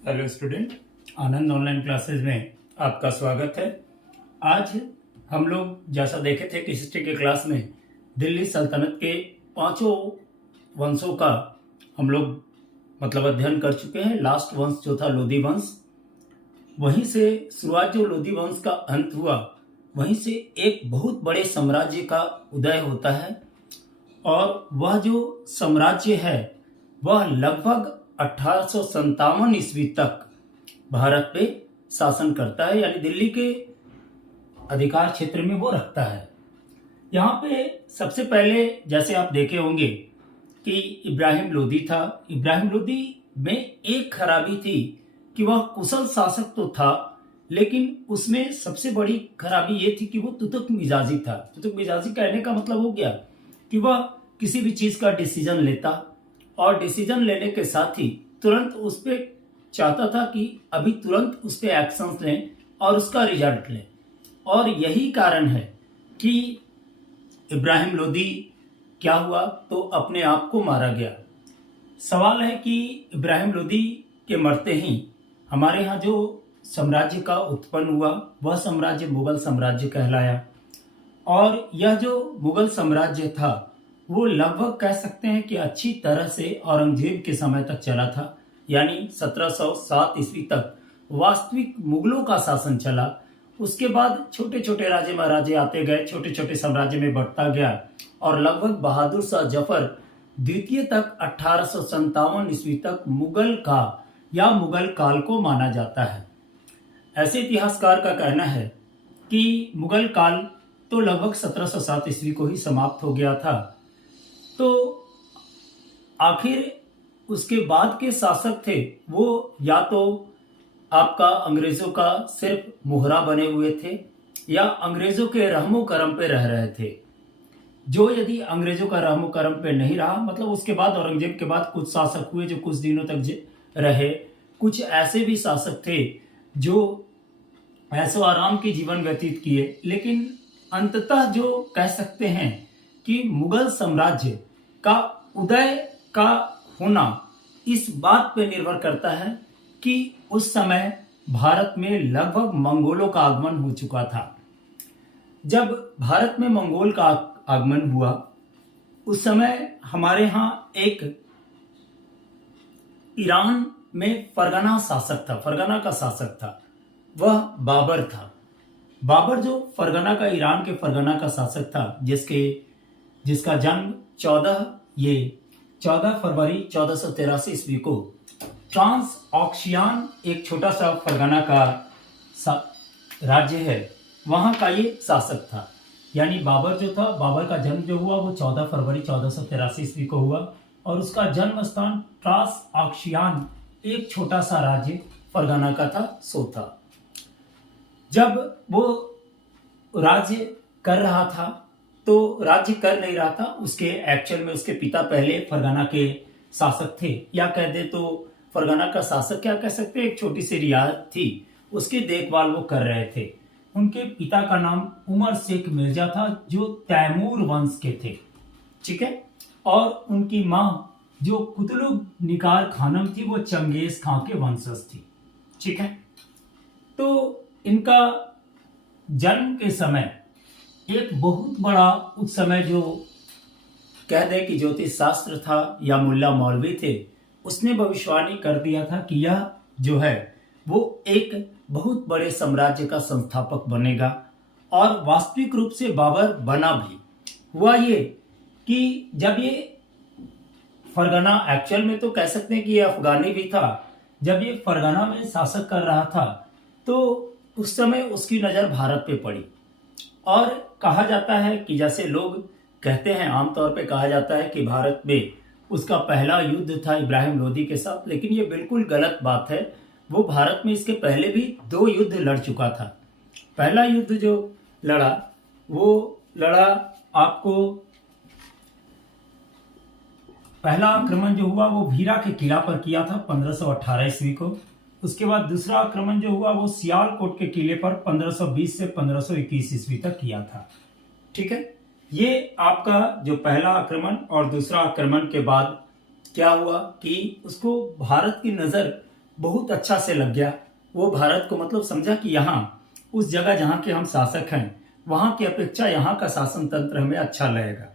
Hello student, आनंद online classes में आपका स्वागत है। आज हम लोग जैसा देखे थे कि हिस्ट्री के क्लास में दिल्ली सल्तनत के पांचों वंशों का हम लोग अध्ययन कर चुके हैं। लास्ट वंश जो था लोधी वंश, वहीं से शुरुआत जो लोधी वंश का अंत हुआ, वहीं से एक बहुत बड़े साम्राज्य का उदय होता है। और वह जो साम्राज्य है वह लगभग 1857 ईस्वी तक भारत पे शासन करता है, यानी दिल्ली के अधिकार क्षेत्र में वो रखता है। यहाँ पे सबसे पहले जैसे आप देखे होंगे कि इब्राहिम लोदी था। इब्राहिम लोदी में एक खराबी थी कि वह कुशल शासक तो था, लेकिन उसमें सबसे बड़ी खराबी ये थी कि वो तुतुक मिजाजी था। तुतुक मिजाजी कहने का मतलब हो गया कि वह किसी भी चीज का डिसीजन लेता और डिसीजन लेने के साथ ही तुरंत उस पर चाहता था कि अभी तुरंत उस पर एक्शंस लें और उसका रिजल्ट लें। और यही कारण है कि इब्राहिम लोदी क्या हुआ तो अपने आप को मारा गया। सवाल है कि इब्राहिम लोदी के मरते ही हमारे यहाँ जो साम्राज्य का उत्पन्न हुआ वह साम्राज्य मुगल साम्राज्य कहलाया। और यह जो मुगल साम्राज्य था वो लगभग कह सकते हैं कि अच्छी तरह से औरंगजेब के समय तक चला था, यानी 1707 ईस्वी तक वास्तविक मुगलों का शासन चला। उसके बाद छोटे छोटे राजे महाराजे आते गए, छोटे छोटे साम्राज्य में बढ़ता गया और लगभग बहादुर शाह जफर द्वितीय तक 1857 ईस्वी तक मुगल का या मुगल काल को माना जाता है। ऐसे इतिहासकार का कहना है कि मुगल काल तो लगभग 1707 ईस्वी को ही समाप्त हो गया था। तो आखिर उसके बाद के शासक थे वो या तो आपका अंग्रेजों का सिर्फ मोहरा बने हुए थे या अंग्रेजों के रहमो करम पे रह रहे थे। जो यदि अंग्रेजों का रहमो करम पे नहीं रहा, मतलब उसके बाद औरंगजेब के बाद कुछ शासक हुए जो कुछ दिनों तक रहे। कुछ ऐसे भी शासक थे जो ऐसो आराम की जीवन व्यतीत किए, लेकिन अंततः जो कह सकते हैं कि मुगल साम्राज्य का उदय का होना इस बात पर निर्भर करता है कि उस समय भारत में लगभग मंगोलों का आगमन हो चुका था। जब भारत में मंगोल का आगमन हुआ उस समय हमारे यहाँ एक ईरान में फरगना शासक था, फरगना का शासक था, वह बाबर था। बाबर जो फरगना का, ईरान के फरगना का शासक था, जिसका जन्म 14 फरवरी 1483 ईस्वी को ट्रांस ऑक्शियान, एक छोटा सा फरगना का राज्य है, वहां का ये शासक था। यानी बाबर जो था, बाबर का जन्म जो हुआ वो 14 फरवरी 1483 ईस्वी को हुआ और उसका जन्म स्थान ट्रांस ऑक्शियान, एक छोटा सा राज्य फरगना का था, सो था। जब वो राज्य कर रहा था तो राज्य कर नहीं रहा था, उसके एक्चुअल में उसके पिता पहले फरगना के शासक थे, या कह दे तो फरगना का शासक क्या कह सकते हैं, एक छोटी सी रियासत थी, उसकी देखभाल वो कर रहे थे। उनके पिता का नाम उमर शेख मिर्जा था जो तैमूर वंश के थे, ठीक है। और उनकी माँ जो कुतुब निगार खानम थी वो चंगेज खां के वंशज थी, ठीक है। तो इनका जन्म के समय एक बहुत बड़ा उस समय जो कह दे कि ज्योतिष शास्त्र था या मुल्ला मौलवी थे, उसने भविष्यवाणी कर दिया था कि यह जो है वो एक बहुत बड़े साम्राज्य का संस्थापक बनेगा। और वास्तविक रूप से बाबर बना भी। हुआ ये कि जब ये फरगना, एक्चुअल में तो कह सकते हैं कि ये अफगानी भी था, जब ये फरगना में शासक कर रहा था तो उस समय उसकी नज़र भारत पे पड़ी। और कहा जाता है कि जैसे लोग कहते हैं, आमतौर पे कहा जाता है कि भारत में उसका पहला युद्ध था इब्राहिम लोदी के साथ, लेकिन ये बिल्कुल गलत बात है। वो भारत में इसके पहले भी 2 युद्ध लड़ चुका था। पहला युद्ध जो लड़ा वो लड़ा आपको, पहला आक्रमण जो हुआ वो भीरा के किला पर किया था 1518 ईस्वी को। उसके बाद दूसरा आक्रमण जो हुआ वो सियालकोट के किले पर 1520 से 1521 ईस्वी तक किया था, ठीक है। ये आपका जो पहला आक्रमण और दूसरा आक्रमण के बाद क्या हुआ कि उसको भारत की नजर बहुत अच्छा से लग गया। वो भारत को मतलब समझा कि यहाँ उस जगह जहाँ के हम शासक हैं वहाँ की अपेक्षा यहाँ का शासन तंत्र हमें अच्छा लगेगा।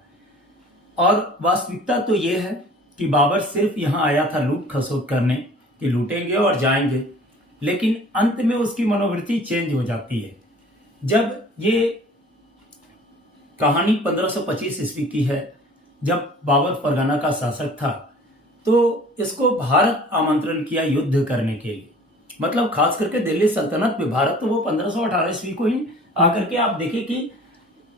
और वास्तविकता तो ये है कि बाबर सिर्फ यहाँ आया था लूट खसोट करने, कि लूटेंगे और जाएंगे, लेकिन अंत में उसकी मनोवृत्ति चेंज हो जाती है। जब ये कहानी 1525 ईस्वी की है, जब बाबर फरगना का शासक था, तो इसको भारत आमंत्रण किया युद्ध करने के लिए। मतलब खास करके दिल्ली सल्तनत में, भारत तो वो 1518 ईस्वी को ही आकर के आप देखिए कि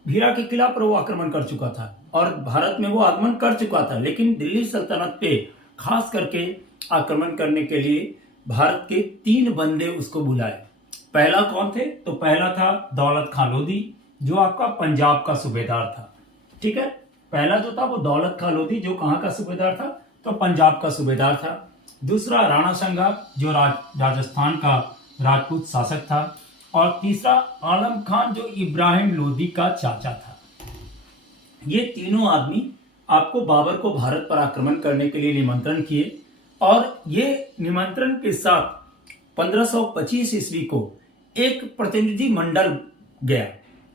भीरा के किला पर वो आक्रमण कर चुका था और भारत में वो आगमन कर चुका था, लेकिन दिल्ली सल्तनत पे खास करके आक्रमण करने के लिए भारत के 3 बंदे उसको बुलाए। पहला कौन थे? तो पहला था दौलत खां लोधी, जो आपका पंजाब का सूबेदार था। ठीक है, पहला जो था वो दौलत खां लोधी, जो कहाँ का सूबेदार था? तो पंजाब का सूबेदार था। दूसरा राणा संगा, जो राजस्थान का राजपूत शासक था। और तीसरा आलम खान, जो इब्राहिम लोधी का चाचा था। ये तीनों आदमी आपको बाबर को भारत पर आक्रमण करने के लिए निमंत्रण किए और ये निमंत्रण के साथ 1525 ईस्वी को एक प्रतिनिधि मंडल गया।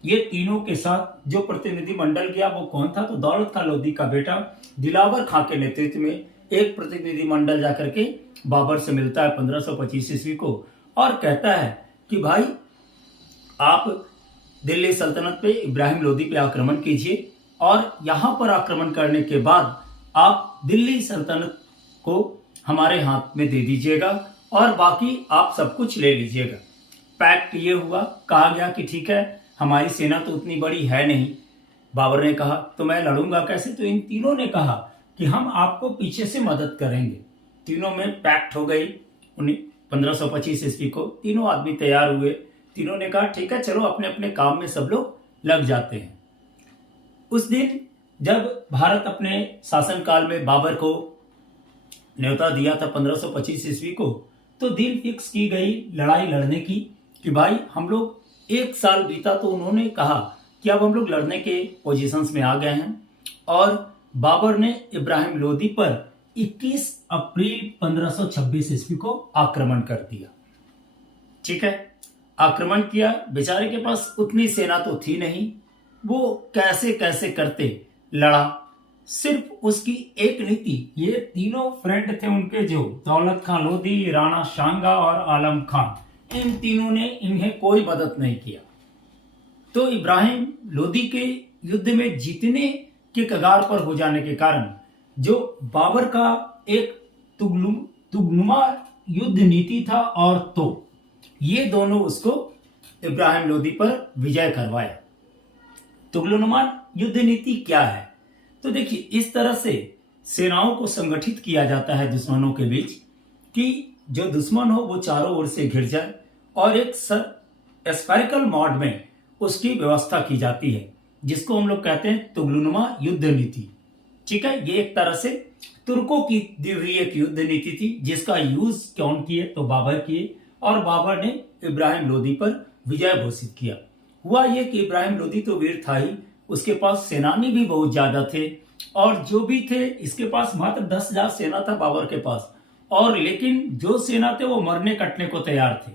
ये तीनों के साथ जो प्रतिनिधि मंडल गया वो कौन था? तो दौलत खां लोधी का बेटा दिलावर खां के नेतृत्व में एक प्रतिनिधि मंडल जाकर के बाबर से मिलता है 1525 ईस्वी को और कहता है कि भाई आप दिल्ली सल्तनत पे इब्राहिम लोधी पे आक्रमण कीजिए और यहां पर आक्रमण करने के बाद आप दिल्ली सल्तनत को हमारे हाथ में दे दीजिएगा और बाकी आप सब कुछ ले लीजिएगा। पैक्ट ये हुआ, कहा गया कि ठीक है, हमारी सेना तो उतनी बड़ी है नहीं। बाबर ने कहा तो मैं लड़ूंगा कैसे? तो इन तीनों ने कहा कि हम आपको पीछे से मदद करेंगे। तीनों में पैक्ट हो गई। 1525 ईस्वी को तीनों आदमी तैयार हुए। तीनों ने कहा ठीक है, चलो अपने अपने काम में सब लोग लग जाते हैं। उस दिन जब भारत अपने शासनकाल में बाबर को न्योता दिया था 1525 ईस्वी को, तो दिन फिक्स की गई लड़ाई लड़ने की कि भाई हम लोग, 1 साल बीता तो उन्होंने कहा कि अब हम लोग लड़ने के पोजीशंस में आ गए हैं। और बाबर ने इब्राहिम लोधी पर 21 अप्रैल 1526 ईस्वी को आक्रमण कर दिया। ठीक है, आक्रमण किया। बेचारे के पास उतनी सेना तो थी नहीं, वो कैसे कैसे करते लड़ा। सिर्फ उसकी एक नीति, ये तीनों फ्रेंड थे उनके, जो दौलत खां लोधी, राणा सांगा और आलम खां, इन तीनों ने इन्हें कोई मदद नहीं किया। तो इब्राहिम लोधी के युद्ध में जीतने के कगार पर हो जाने के कारण जो बाबर का एक तुगनुमा युद्ध नीति था, और तो ये दोनों उसको इब्राहिम लोधी पर विजय करवाया। तुगनुमा युद्ध नीति क्या है? तो देखिए, इस तरह से सेनाओं को संगठित किया जाता है दुश्मनों के बीच कि जो दुश्मन हो वो चारों ओर से घिर जाए और एक स्फेरिकल मोड में उसकी व्यवस्था की जाती है, जिसको हम लोग कहते हैं तुगनुमा युद्ध नीति। ठीक है, ये एक तरह से तुर्कों की दी हुई एक युद्ध नीति थी, जिसका यूज कौन किए? तो बाबर किए और बाबर ने इब्राहिम लोधी पर विजय घोषित किया। हुआ ये कि इब्राहिम लोधी तो वीर था ही, उसके पास सेनानी भी बहुत ज्यादा थे और जो भी थे, इसके पास मात्र 10,000 सेना था बाबर के पास। और लेकिन जो सेना थे वो मरने कटने को तैयार थे।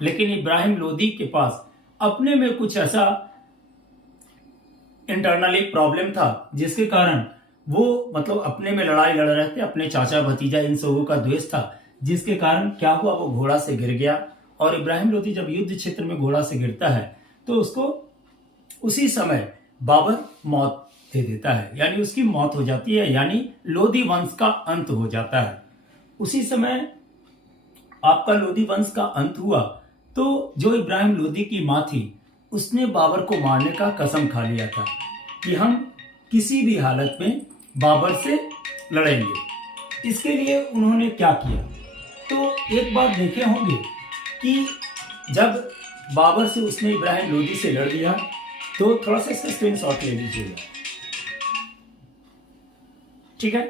लेकिन इब्राहिम लोधी के पास अपने में कुछ ऐसा इंटरनली प्रॉब्लम था, जिसके कारण वो मतलब अपने में लड़ाई लड़ रहे थे। अपने चाचा भतीजा इन सबों का द्वेष था, जिसके कारण क्या हुआ, वो घोड़ा से गिर गया। और इब्राहिम लोधी जब युद्ध क्षेत्र में घोड़ा से गिरता है तो उसको उसी समय बाबर मौत दे देता है, यानी उसकी मौत हो जाती है, यानी लोधी वंश का अंत हो जाता है। उसी समय आपका लोधी वंश का अंत हुआ तो जो इब्राहिम लोधी की मां थी, उसने बाबर को मारने का कसम खा लिया था कि हम किसी भी हालत में बाबर से लड़ेंगे। इसके लिए उन्होंने क्या किया? तो एक बात देखे होंगे कि जब बाबर से उसने इब्राहिम लोधी से लड़ लिया, तो थोड़ा सा इसका स्क्रीनशॉट ले लीजिएगा। ठीक है,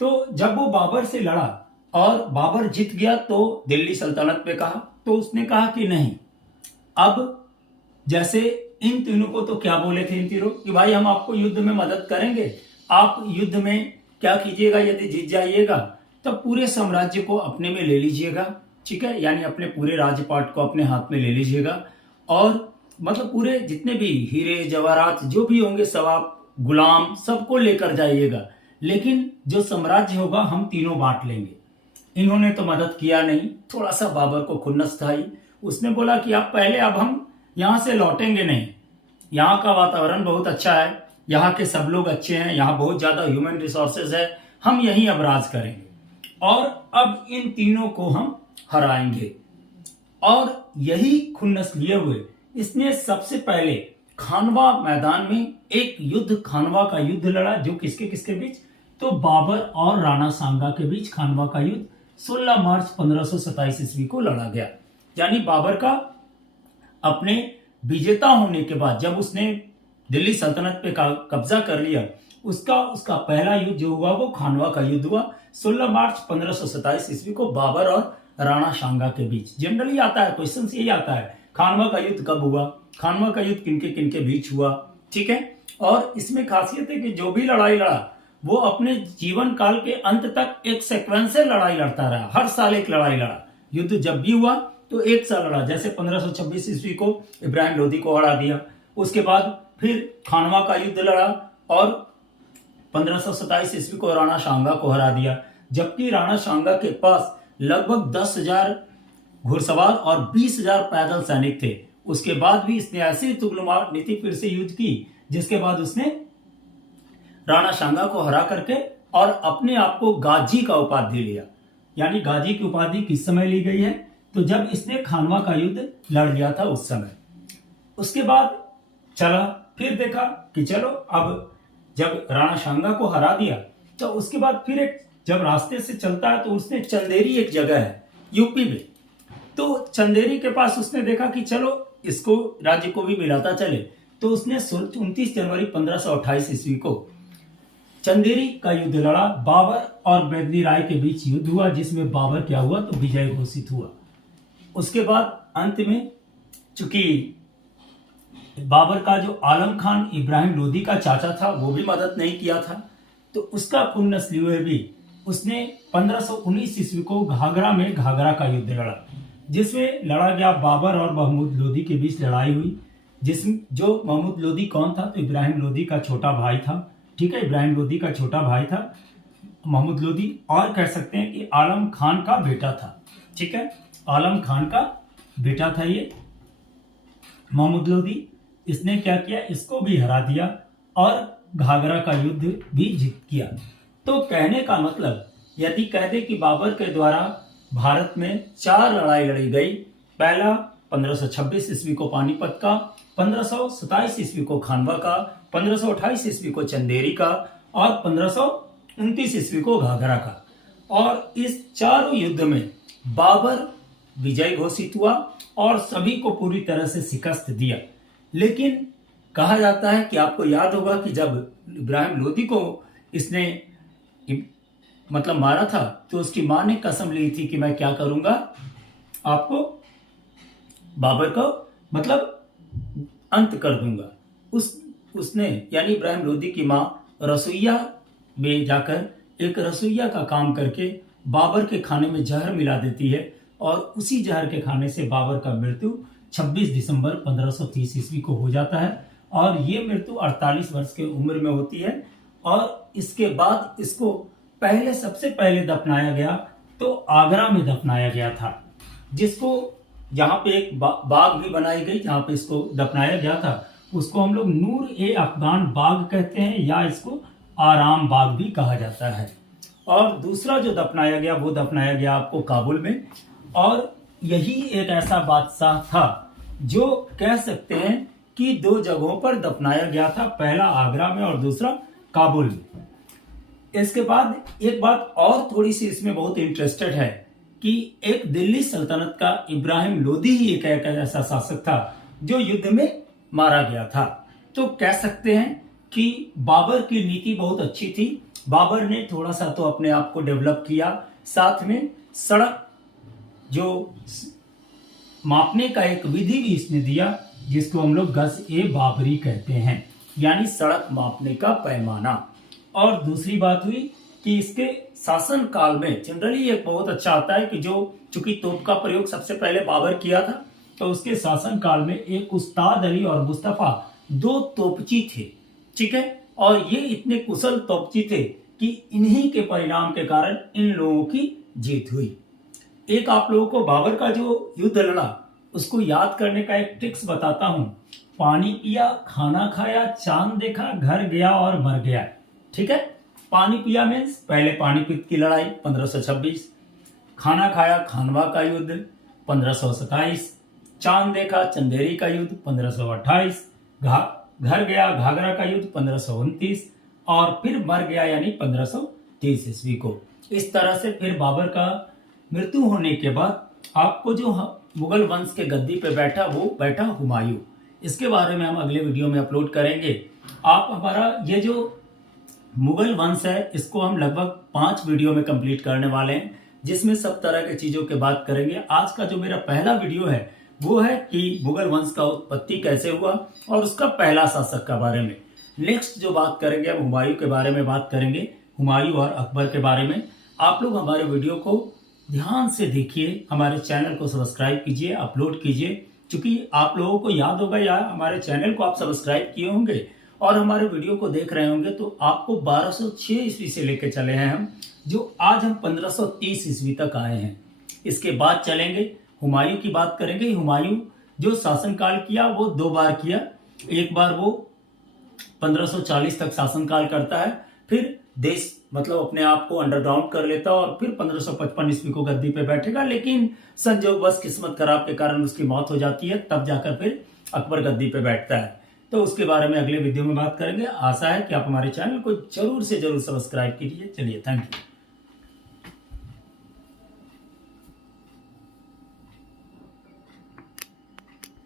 तो जब वो बाबर से लड़ा और बाबर जीत गया तो दिल्ली सल्तनत पे कहा, तो उसने कहा कि नहीं, अब जैसे इन तीनों को तो क्या बोले थे इन तीनों कि भाई हम आपको युद्ध में मदद करेंगे, आप युद्ध में क्या कीजिएगा, यदि जीत जाइएगा तब पूरे साम्राज्य को अपने में ले लीजिएगा ठीक है, यानी अपने पूरे राजपाट को अपने हाथ में ले लीजिएगा और मतलब पूरे जितने भी हीरे जवाहरात जो भी होंगे सब आप गुलाम सबको लेकर जाइएगा, लेकिन जो साम्राज्य होगा हम तीनों बांट लेंगे। इन्होंने तो मदद किया नहीं, थोड़ा सा बाबर को खुन्नस था ही। उसने बोला कि आप पहले, अब हम यहाँ से लौटेंगे नहीं, यहाँ का वातावरण बहुत अच्छा है, यहाँ के सब लोग अच्छे हैं, यहाँ बहुत ज्यादा ह्यूमन रिसोर्सेज है, हम यहीं अब राज करेंगे और अब इन तीनों को हम हराएंगे। और यही खुन्नस लिए हुए इसने सबसे पहले खानवा मैदान में एक युद्ध, खानवा का युद्ध लड़ा, जो किसके किसके बीच, तो बाबर और राणा सांगा के बीच खानवा का युद्ध 16 मार्च 1527 ईस्वी को लड़ा गया। यानी बाबर का अपने विजेता होने के बाद जब उसने दिल्ली सल्तनत पे कब्जा कर लिया, उसका पहला युद्ध जो हुआ वो खानवा का युद्ध हुआ 16 मार्च 1527 ईस्वी को बाबर और राणा सांगा के बीच। जनरली आता है क्वेश्चन यही आता है, खानवा का युद्ध कब हुआ, खानवा का युद्ध किनके किनके बीच हुआ, ठीक है। और इसमें खासियत है कि जो भी लड़ाई लड़ा वो अपने जीवन काल के अंत तक एक सेक्वेंशियल लड़ाई लड़ता रहा, हर साल एक लड़ाई लड़ा। युद्ध जब भी हुआ तो एक साल लड़ा, जैसे 1526 ईस्वी को इब्राहिम लोदी को हरा दिया, उसके बाद फिर खानवा का युद्ध लड़ा और 1527 ईस्वी को राणा सांगा को हरा दिया। जबकि राणा सांगा के पास लगभग 10,000 घुड़सवार और 20,000 पैदल सैनिक थे। उसके बाद भी इसने ऐसी तुगलमार नीति फिर से युद्ध की, जिसके बाद उसने राणा सांगा को हरा करके और अपने आप को गाजी का उपाधि लिया। यानी गाजी की उपाधि किस समय ली गई है, तो जब इसने खानवा का युद्ध लड़ लिया था उस समय। उसके बाद चला, फिर देखा कि चलो अब जब राणा सांगा को हरा दिया तो उसके बाद फिर एक जब रास्ते से चलता है तो उसने चंदेरी, एक जगह है यूपी में, तो चंदेरी के पास उसने देखा कि चलो इसको राज्य को भी मिलाता चले, तो उसने 29 जनवरी 1528 ईस्वी को चंदेरी का युद्ध लड़ा। बाबर और बेदनी राय के बीच युद्ध हुआ, जिसमें बाबर क्या हुआ तो विजय घोषित हुआ। उसके बाद अंत में चूंकि बाबर का जो आलम खान इब्राहिम लोदी का चाचा था वो भी मदद नहीं किया था, तो उसका खुन्नस लिए हुए भी उसने 1519 ईस्वी को घाघरा में घाघरा का युद्ध लड़ा, जिसमें लड़ा गया बाबर और महमूद लोदी के बीच लड़ाई हुई। जिसमें जो महमूद लोदी कौन था, तो इब्राहिम लोदी का छोटा भाई था, ठीक है, इब्राहिम लोदी का छोटा भाई था महमूद लोदी, और कह सकते हैं कि आलम खान का बेटा था, ठीक है, आलम खान का बेटा था ये महमूद लोदी। इसने क्या किया, इसको भी हरा दिया और घाघरा का युद्ध भी जीत किया। तो कहने का मतलब, यदि कह दे कि बाबर के द्वारा भारत में 4 लड़ाई लड़ी गई, पहला 1526 ईस्वी को पानीपत का, 1527 ईस्वी को खानवा का, 1528 ईस्वी को चंदेरी का और 1529 ईस्वी को घाघरा का। और इस चारों युद्ध में बाबर विजय घोषित हुआ और सभी को पूरी तरह से शिकस्त दिया। लेकिन कहा जाता है कि आपको याद होगा कि जब इब्राहिम लोदी को इसने मतलब मारा था तो उसकी मां ने कसम ली थी कि मैं क्या करूंगा, आपको बाबर को मतलब अंत कर दूंगा। उसने यानी इब्राहिम लोदी की मां रसोईया में जाकर एक रसोईया का काम करके बाबर के खाने में जहर मिला देती है और उसी जहर के खाने से बाबर का मृत्यु 26 दिसंबर 1530 ईस्वी को हो जाता है और ये मृत्यु 48 वर्ष की उम्र में होती है। और इसके बाद इसको सबसे पहले दफनाया गया तो आगरा में दफनाया गया था, जिसको जहाँ पे एक बाग भी बनाई गई जहाँ पे इसको दफनाया गया था, उसको हम लोग नूर-ए-अफगान बाग कहते हैं या इसको आराम बाग भी कहा जाता है। और दूसरा जो दफनाया गया वो दफनाया गया आपको काबुल में। और यही एक ऐसा बादशाह था जो कह सकते हैं कि 2 जगहों पर दफनाया गया था, पहला आगरा में और दूसरा काबुल में। इसके बाद एक बात और थोड़ी सी इसमें बहुत इंटरेस्टेड है कि एक दिल्ली सल्तनत का इब्राहिम लोदी ही एक ऐसा शासक था जो युद्ध में मारा गया था। तो कह सकते हैं कि बाबर की नीति बहुत अच्छी थी। बाबर ने थोड़ा सा तो अपने आप को डेवलप किया, साथ में सड़क जो मापने का एक विधि भी इसने दिया जिसको हम लोग गज-ए-बाबरी कहते हैं, यानी सड़क मापने का पैमाना। और दूसरी बात हुई कि इसके शासन काल में जनरली एक बहुत अच्छा आता है कि जो चूंकि तोप का प्रयोग सबसे पहले बाबर किया था, तो उसके शासन काल में एक उस्ताद अली और मुस्तफा 2 तोपची थे, ठीक है। और ये इतने कुशल तोपची थे कि इन्हीं के परिणाम के कारण इन लोगों की जीत हुई। एक आप लोगों को बाबर का जो युद्ध लड़ा उसको याद करने का एक ट्रिक्स बताता हूं। पानी पिया, खाना खाया, चांद देखा, घर गया और मर गया, ठीक है। पानी पिया मीन्स पहले पानीपत की लड़ाई 1526, खाना खाया खानवा का युद्ध 1527, चांद देखा चंदेरी का युद्ध 1528, घर गया घाघरा का युद्ध 1529 और फिर मर गया यानी 1530 ईस्वी को। इस तरह से फिर बाबर का मृत्यु होने के बाद आपको जो मुगल वंश के गद्दी पे बैठा वो बैठा हुमायूं। इसके बारे में हम अगले वीडियो में अपलोड करेंगे। आप हमारा ये जो मुगल वंश है इसको हम लगभग 5 वीडियो में कंप्लीट करने वाले हैं, जिसमें सब तरह की चीजों के बात करेंगे। आज का जो मेरा पहला वीडियो है वो है कि मुगल वंश का उत्पत्ति कैसे हुआ और उसका पहला शासक के बारे में। नेक्स्ट जो बात करेंगे हम हुमायूं के बारे में बात करेंगे, हुमायूं और अकबर के बारे में। आप लोग हमारे वीडियो को ध्यान से देखिए, हमारे चैनल को सब्सक्राइब कीजिए, अपलोड कीजिए, क्योंकि आप लोगों को याद होगा या हमारे चैनल को आप सब्सक्राइब किए होंगे और हमारे वीडियो को देख रहे होंगे तो आपको 1206 ईस्वी से लेकर चले हैं हम, जो आज हम 1530 ईस्वी तक आए हैं। इसके बाद चलेंगे हुमायूं की बात करेंगे। हुमायूं जो शासनकाल किया वो 2 बार किया। एक बार वो 1540 तक शासनकाल करता है, फिर देश मतलब अपने आप को अंडरग्राउंड कर लेता है और फिर 1555 ईस्वी को गद्दी पे बैठेगा, लेकिन संजोगवश किस्मत खराब के कारण उसकी मौत हो जाती है, तब जाकर फिर अकबर गद्दी पे बैठता है। तो उसके बारे में अगले वीडियो में बात करेंगे। आशा है कि आप हमारे चैनल को जरूर से जरूर सब्सक्राइब कीजिए। चलिए, थैंक यू।